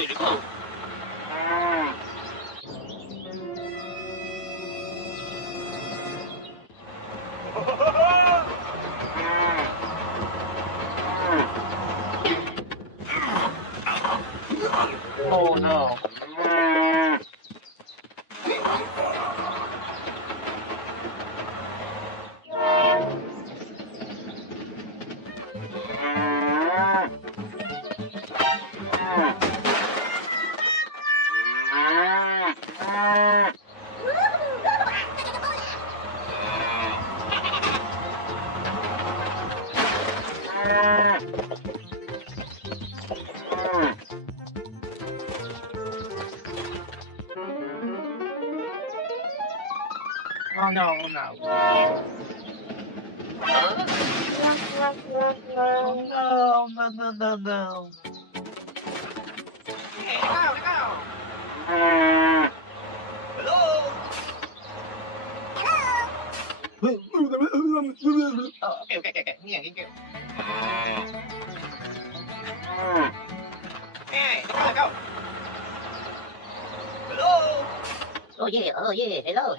There you go. Oh no. Oh no, no. Oh no, no, no, no, no. Hey, go. Hello. Oh, okay. Yeah, you go. Hey, go. Hello. Oh yeah, hello.